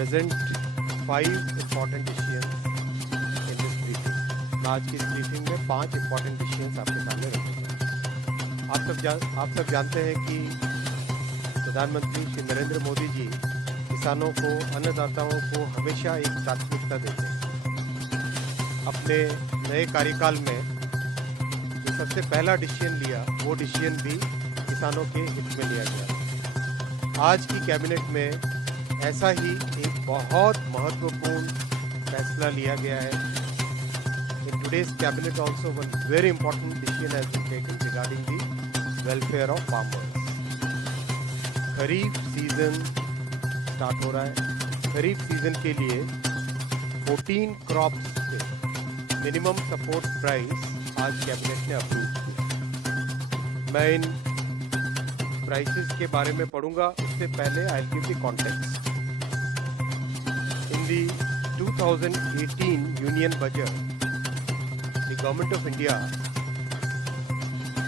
present 5 important decisions in this briefing. आज की इस ब्रीफिंग में 5 important decisions आपके सामने रखेंगे। आप सब जानते हैं कि प्रधानमंत्री श्री नरेंद्र मोदी जी किसानों को, अन्नदाताओं को हमेशा एक प्राथमिकता देते हैं। अपने नए कार्यकाल में जो सबसे पहला डिसीजन लिया, वो डिसीजन भी किसानों के हित में लिया गया। आज की कैबिनेट में ऐसा ही एक बहुत महत्वपूर्ण फैसला लिया गया है। In today's cabinet also one very important decision has been taken regarding the welfare of farmers. Kharif season start हो रहा है। खरीफ सीजन के लिए 14 क्रॉप्स पे मिनिमम सपोर्ट प्राइस आज कैबिनेट ने अप्रूव किया। मैं इन प्राइसेस के बारे में पढ़ूंगा, उससे पहले I will give the context. In the 2018 Union Budget, the Government of India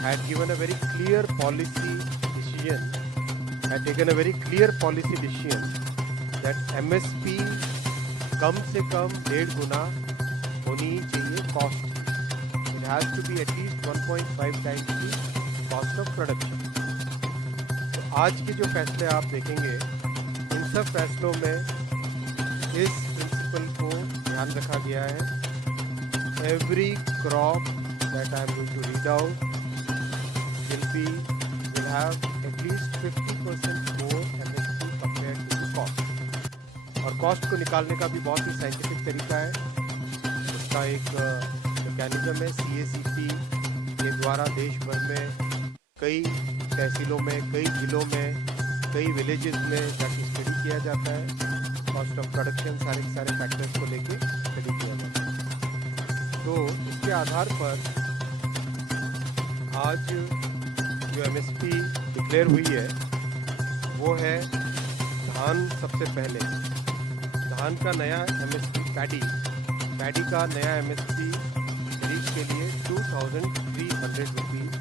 had given a very clear policy decision, had taken a very clear policy decision that MSP कम से कम 1.5 गुना होनी चाहिए cost. It has to be at least 1.5 times the cost of production. तो आज के जो फैसले आप देखेंगे, इन सब फैसलों में इस प्रिंसिपल को ध्यान रखा गया है। Every crop that I am going to read out will have at least 50% more MSP compared to the cost। और कॉस्ट को निकालने का भी बहुत ही साइंटिफिक तरीका है। उसका एक मैकेनिज्म है। CACP के द्वारा देश भर में कई तहसीलों में, कई जिलों में, कई विलेजेस में जाके स्टडी किया जाता है। कॉस्ट ऑफ प्रोडक्शन सारे फैक्टर्स को लेके स्टडी किया जाता है। तो इसके आधार पर आज जो MSP डिक्लेयर हुई है वो है धान। सबसे पहले धान का नया MSP, पैडी का नया MSP खरीफ के लिए 2300 रुपीज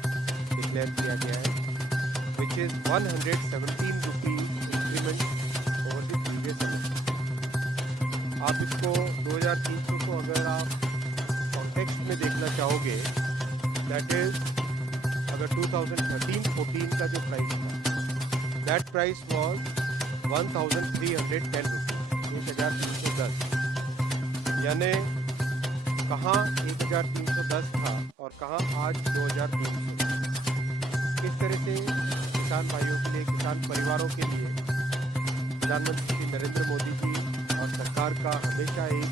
डिक्लेयर किया गया है, which is 117 rupees increment over the previous MSP। आप इसको 2300 को अगर आप कॉन्टेक्स्ट में देखना चाहोगे, दैट इज अगर 2013-14 का जो प्राइस था, दैट प्राइस वाज 1310 रुपीज, 1310। यानी कहाँ 1310 था और कहाँ आज 2300। किस तरह से किसान भाइयों के लिए, किसान परिवारों के लिए प्रधानमंत्री श्री नरेंद्र मोदी जी और सरकार का हमेशा एक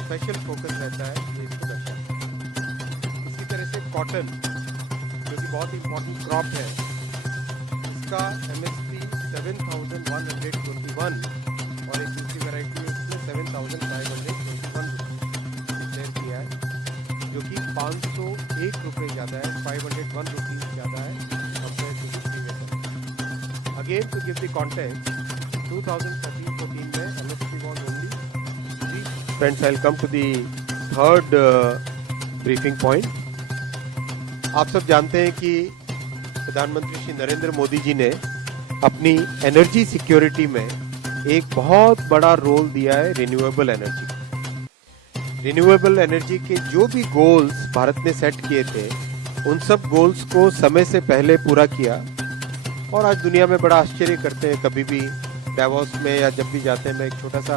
स्पेशल फोकस रहता है, ये इसको दर्शाता है। इसी तरह से कॉटन, जो कि बहुत इंपॉर्टेंट क्रॉप है, इसका MSP 7121 और एक दूसरी वैरायटी है उसमें 7521 डिक्लेयर किया है, जो कि 501 रुपये ज़्यादा है, 501 रुपीज़ ज़्यादा है compare to the previous. Again to give the context, 2013-14 में MSP was only 3। Friends, I'll come to the third briefing point। आप सब जानते हैं कि प्रधानमंत्री श्री नरेंद्र मोदी जी ने अपनी एनर्जी सिक्योरिटी में एक बहुत बड़ा रोल दिया है रिन्यूएबल एनर्जी। रिन्यूएबल एनर्जी के जो भी गोल्स भारत ने सेट किए थे, उन सब गोल्स को समय से पहले पूरा किया। और आज दुनिया में बड़ा आश्चर्य करते हैं, कभी भी डावोस में या जब भी जाते हैं, मैं एक छोटा सा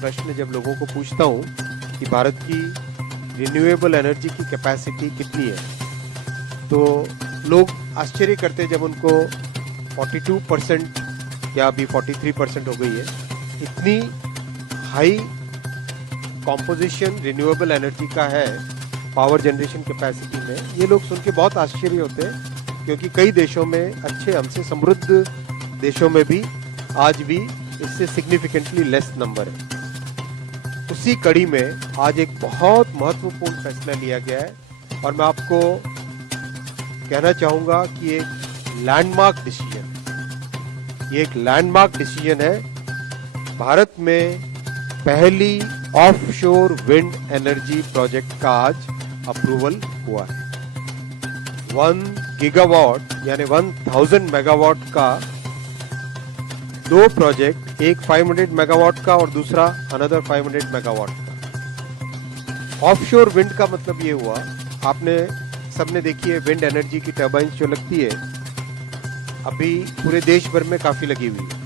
प्रश्न जब लोगों को पूछता हूँ कि भारत की रिन्यूएबल एनर्जी की कैपेसिटी कितनी है, तो लोग आश्चर्य करते हैं जब उनको 42% या अभी 43% हो गई है। इतनी हाई कॉम्पोजिशन रिन्यूएबल एनर्जी का है पावर जनरेशन कैपेसिटी में, ये लोग सुन के बहुत आश्चर्य होते हैं, क्योंकि कई देशों में, अच्छे हमसे समृद्ध देशों में भी आज भी इससे सिग्निफिकेंटली लेस नंबर है। उसी कड़ी में आज एक बहुत महत्वपूर्ण फैसला लिया गया है और मैं आपको कहना चाहूंगा कि एक लैंडमार्क डिसीजन है। ये एक लैंडमार्क डिसीजन है। भारत में पहली ऑफशोर विंड एनर्जी प्रोजेक्ट का आज अप्रूवल हुआ है। 1 गीगावाट यानी 1000 मेगावाट का दो प्रोजेक्ट, एक 500 मेगावाट का और दूसरा अनदर 500 मेगावाट का। ऑफशोर विंड का मतलब ये हुआ, आपने सबने देखी है विंड एनर्जी की टर्बाइंस जो लगती है, अभी पूरे देश भर में काफी लगी हुई है।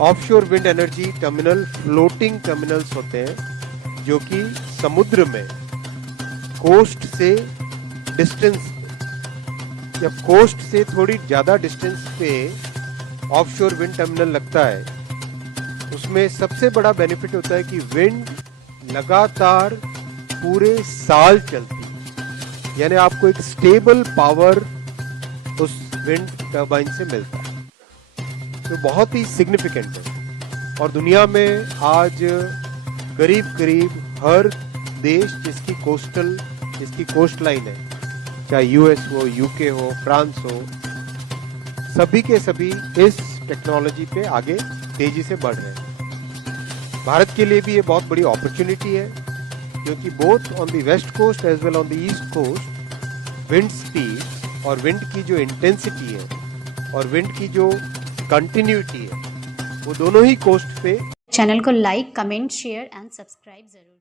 Offshore wind energy terminal floating terminals होते हैं जो कि समुद्र में कोस्ट से डिस्टेंस या कोस्ट से थोड़ी ज्यादा डिस्टेंस पे ऑफशोर विंड टर्मिनल लगता है। उसमें सबसे बड़ा बेनिफिट होता है कि विंड लगातार पूरे साल चलती है, यानी आपको एक स्टेबल पावर उस विंड टर्बाइन से मिलता है, तो बहुत ही सिग्निफिकेंट है। और दुनिया में आज करीब करीब हर देश जिसकी कोस्ट लाइन है, चाहे यूएस हो, यूके हो, फ्रांस हो, सभी के सभी इस टेक्नोलॉजी पे आगे तेजी से बढ़ रहे हैं। भारत के लिए भी ये बहुत बड़ी अपॉर्चुनिटी है, क्योंकि both on the west coast as well on the east coast wind speed और विंड की जो इंटेंसिटी है और विंड की जो कंटिन्यूटी है, वो दोनों ही कोस्ट पे। चैनल को like, comment, share and subscribe जरूर।